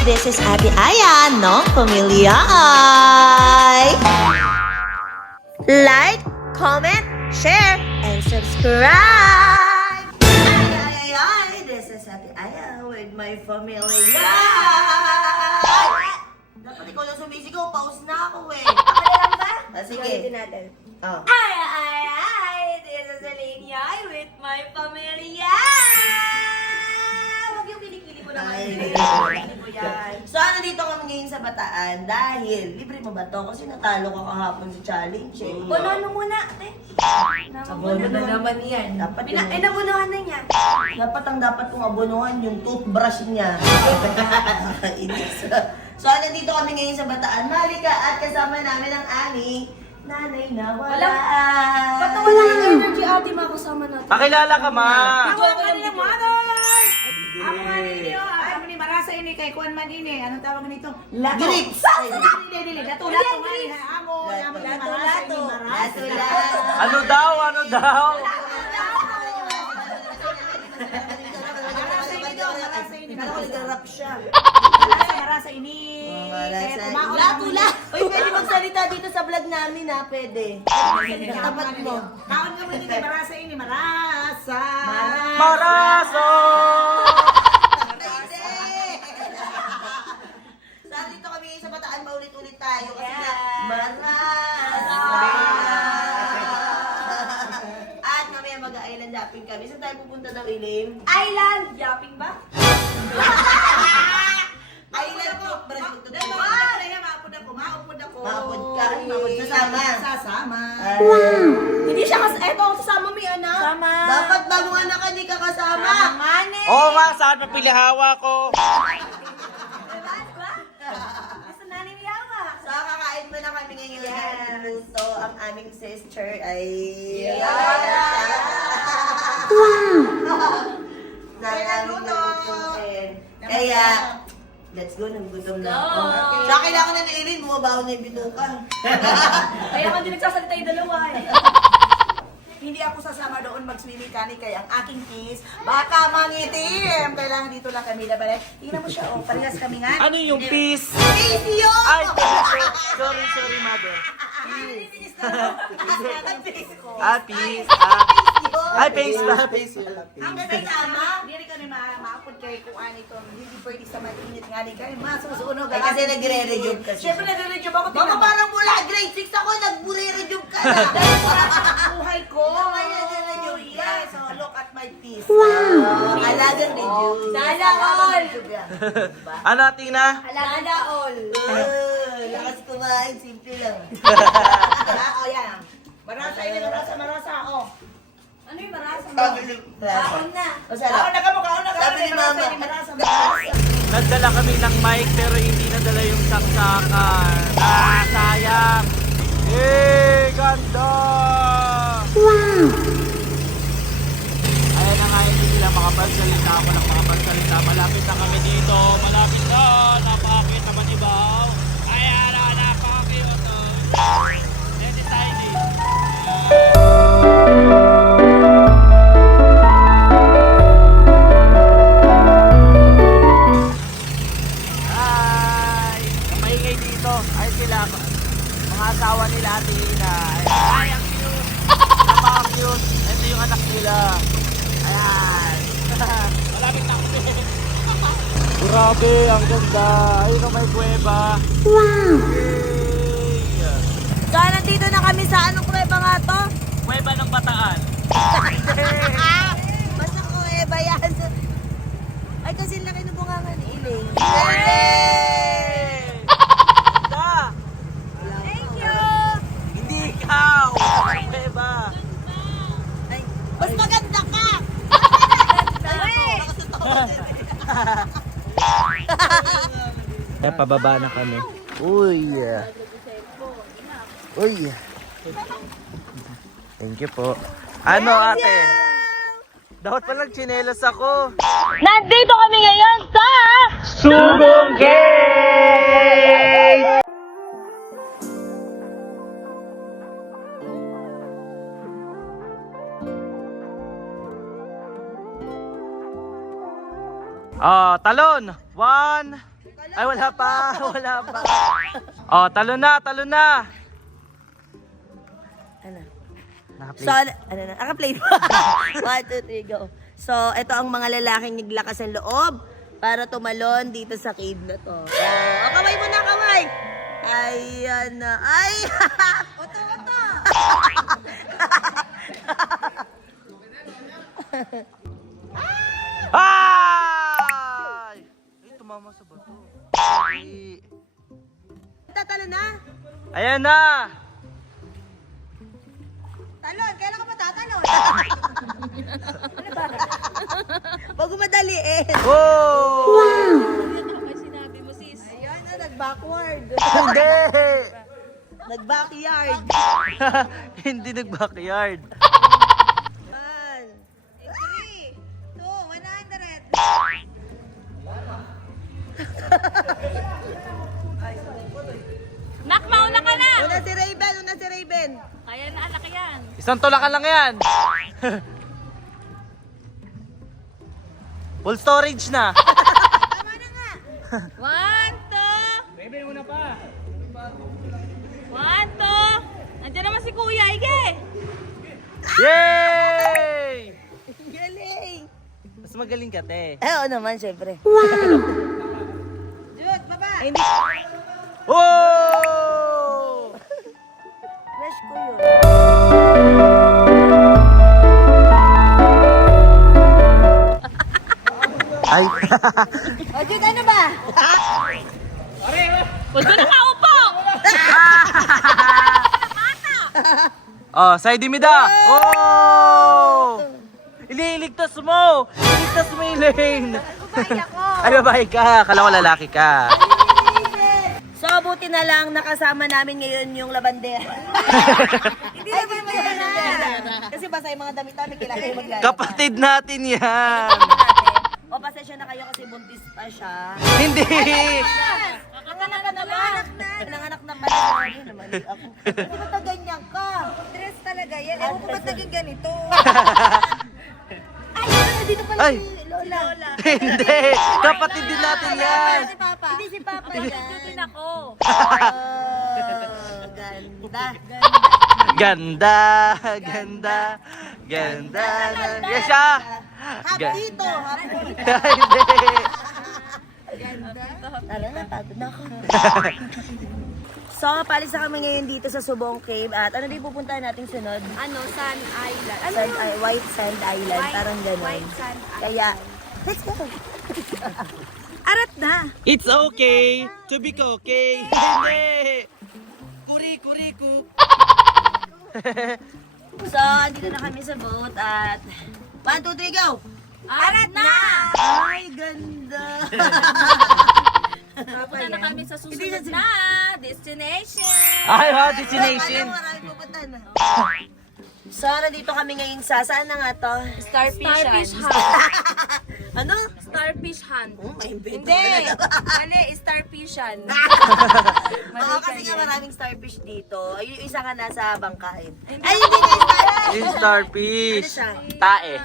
This is Ate Aya ng Pamilya Ay. Like, comment, share, and subscribe! Ay! This is Ate Aya with my Pamilya Ay. Dapat ikaw lang sumisigaw, pause na ako eh. Ako na lang ba? Sige. Ulitin natin. Oh. Ay! This is Elaine Yay with my pamilya! Huwag yung kinikili ko naman. Kinikili ko yan. So, nandito kami ngayon sa Bataan dahil libre mo ba to? Kasi natalo ka kahapon sa challenge eh. Bonohan mo muna, ate. Abono na naman yan. Dapat Nabunuhan na niya. dapat ang dapat kong abonohan yung toothbrush niya. Inis. So, nandito kami ngayon sa Bataan. Malika at kasama namin ang aming nanay na wala. Ba't wala ng energy, ate, makasama natin? Pakilala ka, ma! Ako ang kanilang mother! Ako nga ninyo, ako ni Marasa ini, kay Kuan man ini, anong tawag nito? Lato! Grits! Dili, lato nga ini, amo ni Marasa ini, Marasa. Ano daw? Ano daw? Marasa ini, Kala ko nag-rap siya. Marasa ini. Marasa. Tula! Uy, pwede magsalita dito sa vlog namin ha, pwede. Tapat mo. Kaon ka mo ini, Marasa ini, Marasa. Maraso! Saan dito kami sa Bataan, maulit-ulit tayo kasi Yes. na Marasa. At mamaya mag-island hopping kami. Saan tayo pupunta daw, Ilim? Island! Yapping ba? Island toothbrush. Maupod ako. Maupod ka. Maupod sasama. Sasama. Wow! Hindi siya eto, sasama mo yung anak. Sama. Dapat bagong anak ka, di ka kasama. Mane. Oo nga, saan mapilihawa ko? Diba? Gusto nanin yawa. So, kakain mo na kami ngayon. Yes. So, ang aming sister ay... Kaya, let's go, nagugutom na ako. Go. Sa kailangan na nailin, bumabaho na yung bituka. Kaya nga din nagsasalita yung dalawa eh. Hindi ako sasama doon mag-swimming kani kaya ang aking kiss baka mangitim. Kailangan dito lang kami labalay. Tingnan mo siya, oh, parehas kami nga. Ano yung peace? Peace yun! Ay, sorry, mother. Peace ko. Peace. Ay, face ba? Face wala. Ang kasama? Hindi kami maapod kay kung ano ito. Hindi pwede sa mainit nga ni kayo. Masusunog. Ay, kasi nagre-rejuve kasi. Siyempre nagre-rejuve ako. Baka parang mula grade 6 ako, nag-rejuve ka na. Dahil wala sa buhay ko. Kaya nagre-rejuve ka. Yes, so look at my piece. Alagang rejuve. Sana all. Ano, Tina? Sana all. Lakas kumain, simple lang. Oh, yan. Marasa, ini marasa, oh. Ano yung marasa mo? Kaon na. Masarap. Kaon na. Sabi ni Mama. Marasa. Nagdala kami ng mic pero hindi nadala yung saksakan. Sayang. Ganda! Wow! Ayan na nga, hindi sila makapagsalita. Ako lang makapagsalita. Malapit na kami dito. Malapit na. Napakakit naman ibaw. Ayan na, napakakit. This is Heidi. Hi! Maingay dito. Ay sila. Mga asawa nila Ate Ina. Ay, ang cute. Napaka-cute. Ito yung anak nila. Ayan. Malapit na kami. Grabe, ang ganda. Ayun ang may kuweba. Wow! So, nandito na kami sa anong kuweba nga to? Kuweba ng Bataan. Basta ko ba yan? Ay, kasi laki ng bunga ni Iling. Da! Thank you! Hindi ikaw! Kuweba. Ay, mas maganda ka! Eh, pababa na kami. Uy! Uy! Thank you po. Ano ate? Dapat palang tsinelas ako. Nandito kami ngayon sa... Sugong Cake! Talon! 1. Ay, wala pa. Wala pa. Oh, talo na, talo na. Ano? Naka-play. So, ano na? Naka-play na. 1, 2, 3, go. So, ito ang mga lalaking naglakas ng loob para tumalon dito sa cave na to. Oh, kamay mo na, kamay! Ayan na. Ay! Oto, oto! Ay! Ay, tumama sa bato. Ay. Tatalo na? Ayan na! Talon! Kailan ka pa tatalon? Ano ba? Bago madaliin. Wow! Ayan na, nag-backward. Hindi! Nag-backyard. Hindi nag-backyard. 1, 3, 2, 100. Nak, mauna ka na! Una si Raven, una si Raven. Kaya na anak yan. Isang tulakan lang yan. Full storage na. Tama na nga. 1, 2. Bebe, muna pa. 1, 2. Andiyan naman si Kuya, Ige. Yay! Galing. Mas magaling ka, te. Oo naman, syempre. Jude, baba! Ay, hindi. Oh! Crush ko yun. Ay. O, Jude, ano ba? Huwag ka nakaupo! Oh, side mida. Oh! Ililigtas mo! Iligtas mo yung lane! Ay, babae ka. Kala ko lalaki ka. So, buti na lang nakasama namin ngayon yung labandera. Hindi naman labandera. Kasi basta yung mga damit namin, kailangan kayo maglalaba. Kapatid natin yan. O, pasensya na kayo kasi buntis pa siya. Hindi! Nanganak na naman. Nanganak na pala. Ano naman ako. Hindi ba't na ganyan ka? Dress talaga yan. Ewan ko ba't naging ganito? Ay, dito pala Ay. si Lola. Hindi! Kapatid din natin yan. Si Papa. Hindi si Papa yan. Din ako. Oh, ganda. Ganda, ganda, ganda. Yes, siya. Happy to. Happy. Hindi. Tara na, pagod na ako. So, palis na kami ngayon dito sa Subong Cave. At ano din pupuntahan natin sunod? Ano, Sun Island. Ano? White Sand Island. Parang ganun. White Sand Island. Kaya, let's go. Arat na. It's okay to be okay. Hindi. Kuri-kuri-ku. So, andito na kami sa boat at 1, 2, 3, go! Arat na! Ay, ganda! Pupunta na kami sa susunod na destination. Ay, wow, destination. Alam mo, marami pupuntahan na. So, nandito kami ngayon sa, saan na nga to? Starfish Hunt. Ano? Starfish Hunt. Oh, may invento Hindi. ka na. Mali, Starfish Hunt. Oo, kasi nga maraming starfish dito. Ay, yung isa ka nasa bangkain. Ay, hindi nga starfish! Yung starfish. Ano siya? Tae.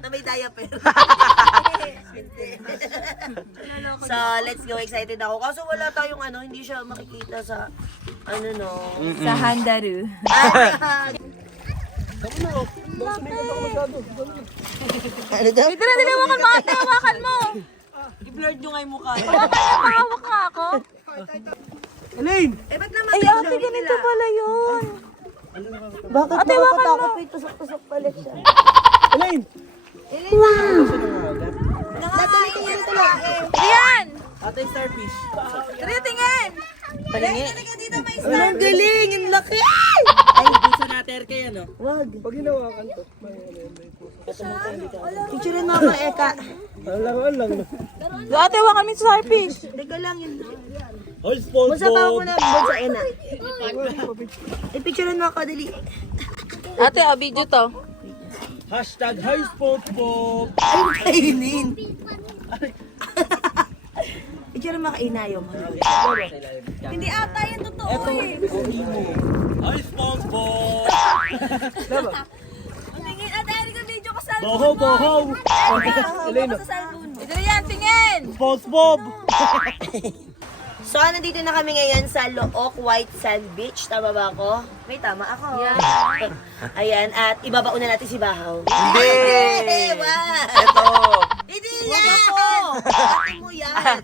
Na may diaper. So, let's go. Excited ako. Kaso wala tayong ano, hindi siya makikita sa, ano no. Sa Handaru. Ano daw? Dala, hawakan mo ate, hawakan mo. I-blurred nyo nga yung mukha. Hawakan niya, pahawak nga ako. Eh, ba't naman? Ay, ate, ganito pala yun. Bakit Ate, hawakan mo. May tusok-tusok pala siya. Natuloy ko yun tuloy. Ayan! Ate, starfish. Tara, tingin! Palingi. Ang galing! Ang laki! Ay, puso natin kaya, no? Wag. Pag hinawakan to. Picturein mo ako, Eka. Ate, hawakan mo yung starfish. Teka lang yun. All SpongeBob. Musa pa ako na sa Ena. I-picturein mo ako, dali. Ate, video to. Hashtag Hi SpongeBob. Ay, kainin. Picturein mo kainayo mo. Hindi ata yung totoo eh. Hi SpongeBob. Tingin, ate, hindi ka video ka sa Boho, boho. cellphone mo. Ito yan, tingin! SpongeBob! So, nandito na kami ngayon sa Look White Sand Beach. Tama ba ako? May tama ako. Yeah. Ayan, at ibabauna natin si Bahaw. Hindi! Wow! Ito! Hindi yan! Ate mo yan!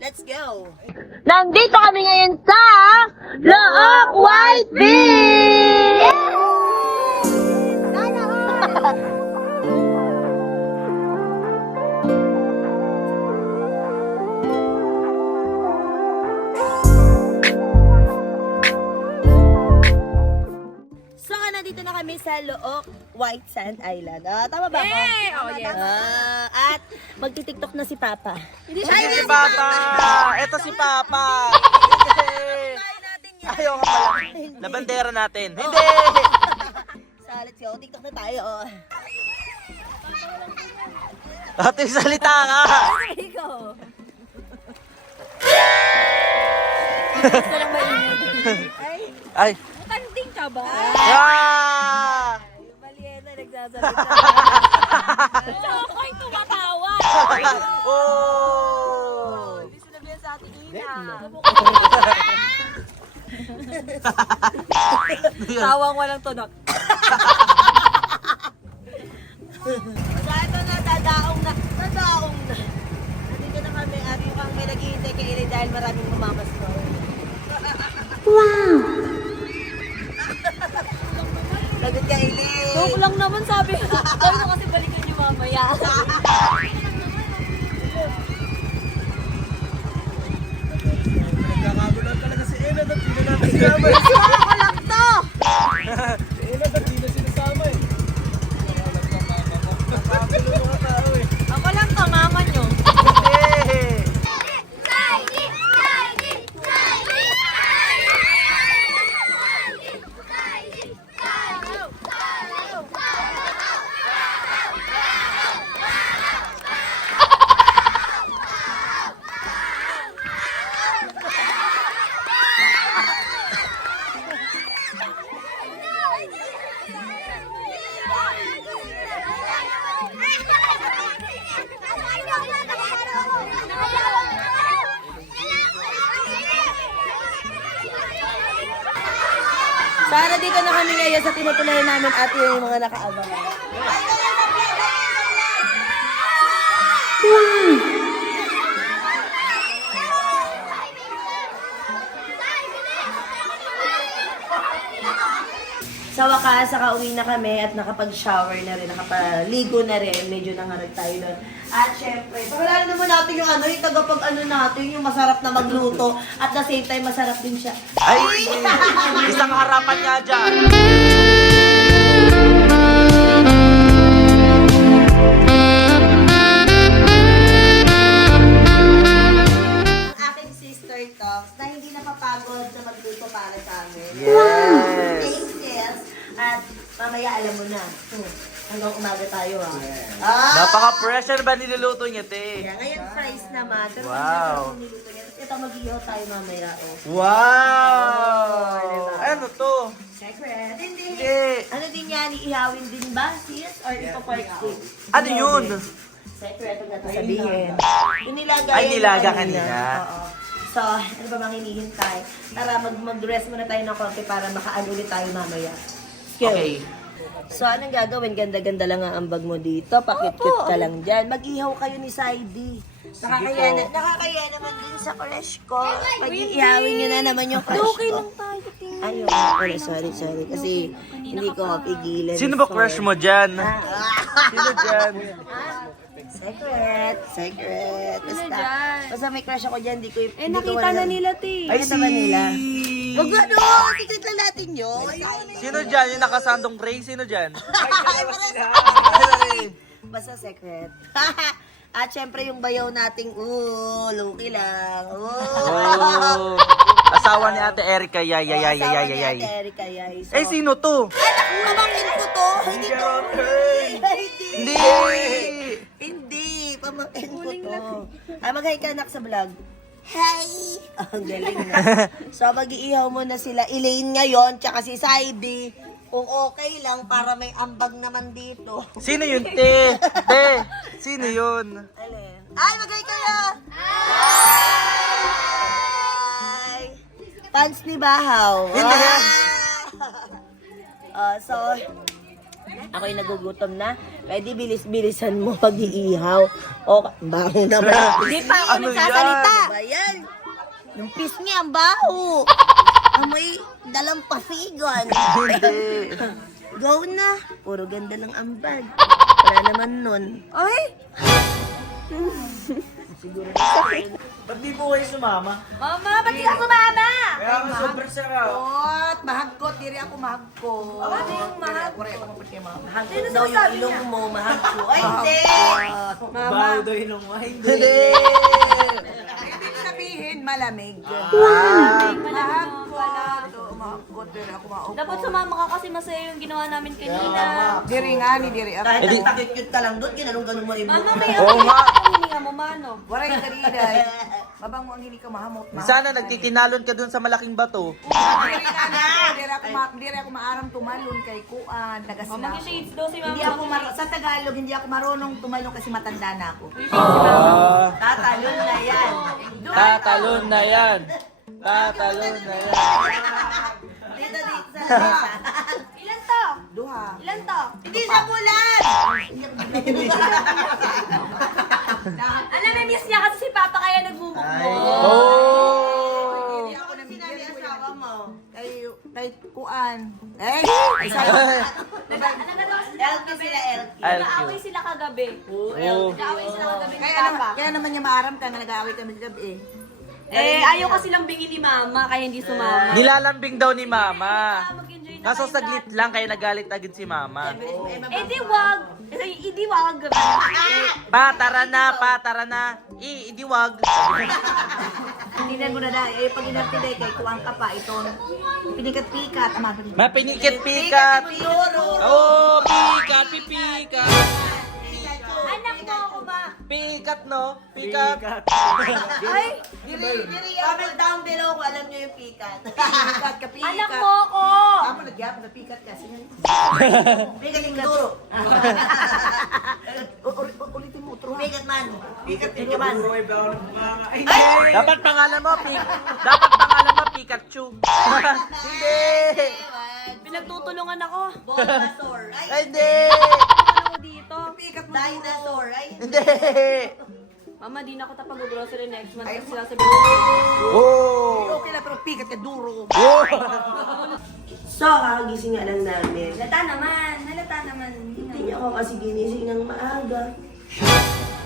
Let's go! Nandito kami ngayon sa Look White Beach! So, nandito na kami sa Look White Sand Island. Tama ba ako? Eh! Oh, yes. At magti-tiktok na si Papa. Hindi si Papa! Ito si Papa! Ayaw nga pala. Nabandera natin. Hindi! So, let's go. TikTok na tayo. Ate, salita ka! Sabi ko. Gusto lang mainit. Ay, Ay! Tanding ka ba? Ah! Maliena, nagsasalita. Chokoy tumatawa! Oh! Hindi sinabihan sa ating ina. Tawang walang tunog. So, ito na, dadaong na. Nandito na kami at mukhang may naghihintay kay Ili dahil maraming mamamas ko. Wow! Lagot ka, Ili. Joke lang naman sabi. Sabi ko kasi balikan niyo mamaya. Nagkakagulan talaga si Ena at hindi na namin sinama eh. Ako lang to! Si Ena at hindi na sinasama eh. Nakakagulo mga tao eh. Ako lang to, mama niyo. Hindi! Sana dito na kami ngayon sa tinutulayan namin at yung mga nakaabang. Sa wakas, nakauwi na kami at nakapag-shower na rin, nakapaligo na rin. Medyo nangarag tayo nun. At syempre, pagkalala naman natin yung yung tagapag natin, yung masarap na magluto. At the same time, masarap din siya. Ay! Isang harapan nga dyan. Ang aking sister talks na hindi napapagod na magluto para sa amin. Yes! Thanks, sis. At mamaya alam mo na. Hanggang umaga tayo ah. Napaka-pressure ba niluluto niya, te? Kaya ngayon fries naman. Pero Wow. hindi niluto niya. Ito mag-ihaw tayo mamaya. Oh. Wow! Ano to? Secret. Hindi. Hindi. Ano din yan? Iihawin din ba, sis? Or ipa-part stick? Ano yun? Secret ang natin sabihin. Inilaga Ay, yan nilaga yung kanina. Oo. So, ano ba bang hinihintay? Tara, mag-rest muna tayo ng konti para makaano ulit tayo mamaya. Go. Okay. So, anong gagawin? Ganda-ganda lang ang ambag mo dito. Pakit-cute ka lang dyan. Mag-ihaw kayo ni Saidi. Nakakaya naman din sa crush ko. Pag-iihawin nyo na naman yung crush ko. Okay lang tayo, tingin. Ayun, wala, sorry. Kasi hindi ko mapigilan. Sino ba crush mo dyan? Sino dyan? Secret. Basta, dyan? basta may crush ako dyan, di ko Eh, nakita na nila, te. Ay, Nakita ba nila? Wag ba, no! Secret lang natin yun. Sino dyan? Yung nakasandong Ray? Sino dyan? Basta secret. At syempre yung bayaw nating, Loki lang. Oh. Asawa ni Ate Erika. Yay. Asawa ni Ate Erika, yay. So, Eh, sino to? pamangkin ko to. Hindi to. Hindi! Hindi. Pamangkin ko to. Mag-hi ka anak sa vlog. Hi! Ang galing na. So, mag-iihaw mo na sila. Elaine ngayon, tsaka si Saidi. Kung okay lang, para may ambag naman dito. Sino yun, te? Te, sino yun? Alin? Ay, magay kayo! Hi! Fans ni Bahaw. Hindi. So, ako'y nagugutom na. Pwede bilis-bilisan mo pag-iihaw. O, baho naman. Hindi pa ako Ano nagsasalita. yan? Ba yan? Yung pisngi ang baho. Amoy dalampasigan. Hindi. Go na. Puro ganda ng ambag. Wala naman nun. Ay! Ba't di po kayo sumama? Mama, ba't di ka sumama? Kaya nga sobrang sarap. Kot, mahagkot, diri ako mahagkot. Ano yung mahagkot? Pare, ako mapit kay mama. Mahagkot daw yung ilong mo, mahagkot. Ay, hindi! Baho daw yung Hindi. Ibig sabihin, malamig. Mahagkot, diri ako mahagkot. Dapat sumama ka kasi masaya yung ginawa namin kanina. Diri nga ni diri ako. Kahit ang takit-cute ka lang doon, ginanong-ganong mo rin mo. Mama, may Oo nga. ang hininga mo, mano. Waray kariday. Mabango ang hindi ka mahamot. Sana nagtitinalon ka dun sa malaking bato. Diri ako maaram tumalon kay Kuan, taga Oh, Sinaco. mag-shades daw si Hindi Mama. ako sa Tagalog, hindi ako marunong tumalon kasi matanda na ako. Tatalon na yan. Tatalon na yan. Tatalon na yan. Dito, dito sa mesa. Ilan to? Duha. Ilan to? Hindi siya bulan! Alam, may miss niya kasi si Papa kaya nagmumukbong. Oh! Hindi ako Ano nabigyan sinabi ko asawa yan. mo? Kay Kuan. Ay sayo. LQ sila, LQ. Nag-aaway sila kagabi. Oh. Nag-aaway sila kagabi ni Kaya Papa. naman niya maaram ka nga nag-aaway kami sa gabi. Ayaw kasi lang bingin ni Mama, kaya hindi sumama. Nilalambing daw ni Mama. Mag-enjoy na Kaso kayo saglit lang kaya nagalit agad si Mama. di wag. Di wag. Patara na. Di wag. Hindi mo na dahil. Pag inartiday kay Kuan ka pa, itong pinikat-pikat. Mapinikit-pikat. Oh, pikat, pipikat. Anak mo ako ba? Pikat, no? Pikat. Ay, Comment down below kung alam niyo yung pikat. Pikat ka, pikat. anak mo ako. Tama, nagyap na pikat kasi. Pikat yung duro. Ulitin mo, utro. Pikat man. Pikat yung man. Dapat pangalan mo, Pikachu. Hindi. Pinagtutulungan ako. Bulbasaur. Ay, Ay, hindi. Ano dito? Pikat mo. dinosaur. Ay, Hindi. Mama, di na ako tapag-grocery next month kasi sila sabi Oh. Okay lang, pero pikat ka duro. Oh. So, kakagising nga lang namin. Halata naman. Hindi niya ako kasi ginising ng maaga.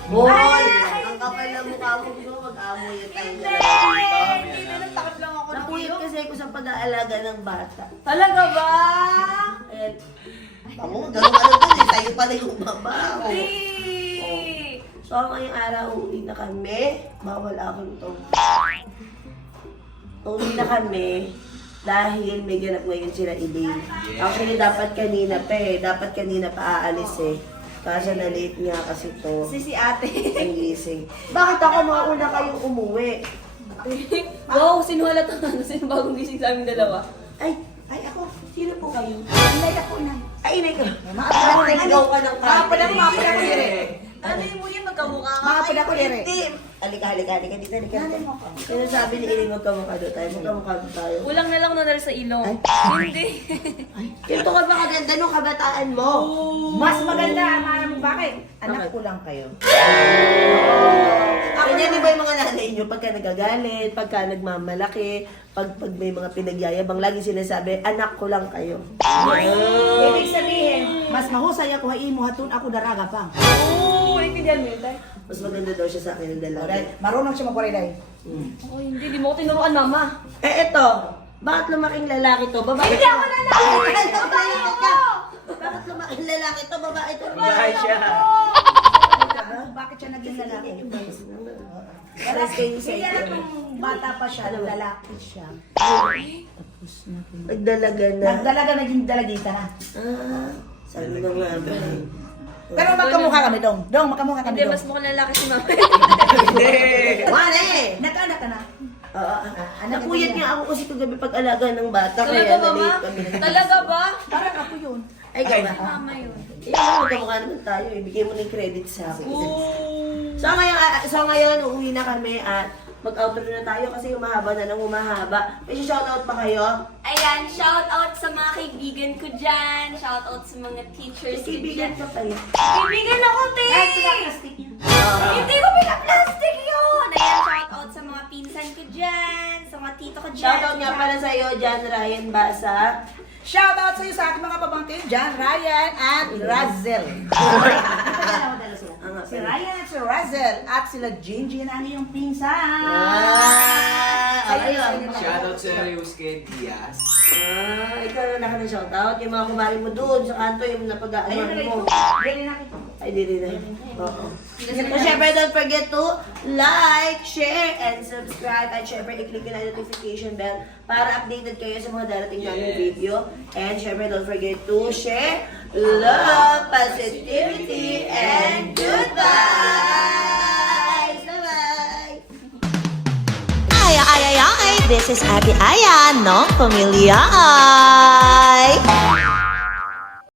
Hoy! Ang kapal na mukha mo. Gusto ko mag-amoy yung tayo. Hindi na nagtakot lang ako. Napuyot kasi ako sa pag-aalaga ng bata. Talaga ba? And, bango, gano'n. Tayo pala yung babaho. Hindi. So, ngayong araw, uuwi na kami. Bawal akong to. Uuwi na kami dahil may ganap ngayon sila Elaine. Actually, dapat kanina pa eh. Dapat kanina pa aalis eh. Kaso na late nga kasi to. Si ate. Ang gising. Bakit ako mauna kayong umuwi? Wow, sino halata na? Sino bagong gising sa aming dalawa? Ay, ako. Sino po kayo? Inay ako na. Ay, inay ko. Naligaw ka ng Maapad ako dire. Nanay mo yan, magkamukha ka. Maapad ako dire. Hindi. Halika dito, halika. Sino sabi ni Iling magkamukha doon tayo? Magkamukha doon tayo. Kulang na lang nunal sa ilong. Hindi. Ito ka ba kaganda nung kabataan mo? Mas maganda, alam mo bakit? Anak ko lang kayo. Ganyan di ba yung mga nanay nyo pagka nagagalit, pagka nagmamalaki, pag may mga pinagyayabang, lagi sinasabi, anak ko lang kayo. Ibig sabihin, mas mahusay ako haimo hatun ako daraga pa. Oo, intindihan mo yun, Tay? Mas maganda daw siya sa akin ng dalaga. Marunong siya magkoriday. Ako hindi, di mo ko tinuruan, Mama. Eto, bakit lumaking lalaki to? Babae Hindi ako lalaki! Bakit lumaking lalaki to? Babae to? Bahay siya. Bakit siya naging lalaki? Alas kayo sa Kaya iyo. nung bata pa siya, lalaki siya. Nagdalaga na. Nagdalaga, naging dalagita na. Sabi ko nga ba eh. Pero magkamukha kami, Dong. Dong, magkamukha kami, Hindi, Dong. mas mukhang lalaki si Mama. Hindi. Wane! Nagkaanak ka na. Napuyat nga ako kasi kagabi pag-alaga ng bata. Talaga Kaya ba, ma? na-late kami. Talaga ba? Parang ako yun. Ay, ikaw ba? Mama yun. Magkamukha naman tayo. Ibigay mo ng credit sa akin. So ngayon, uuwi na kami at mag-outro na tayo kasi humahaba na ng humahaba. May shoutout pa kayo? Ayan, shout out sa mga kaibigan ko dyan. Shout out sa mga teachers ko Kaibigan dyan. pa tayo. Kaibigan ako, te! Hindi ko pinaplastic yun! Ayan, shout out sa mga pinsan ko dyan. Sa mga tito ko dyan. Shoutout nga pala sa iyo, John Ryan Basa. Shout out sa iyo sa aking mga pabangkin, John Ryan at Razel. Si Ryan at si Razel at sila Jinjin ang iyong pinsan. Ayun. Shoutout sa Ryusuke Diaz. Ikaw na naka ng shoutout. Yung mga kumari mo doon sa kanto, yung napag-aaman mo. Ay, di rin na. Oo. So, syempre, don't forget to like, share, and subscribe. At syempre, i-click nyo na yung notification bell para updated kayo sa mga darating namin video. And syempre, don't forget to share, love, positivity, and goodbye! Bye-bye! Ay, ay, ay, ay, this is Ate Aya, no? Pamilya.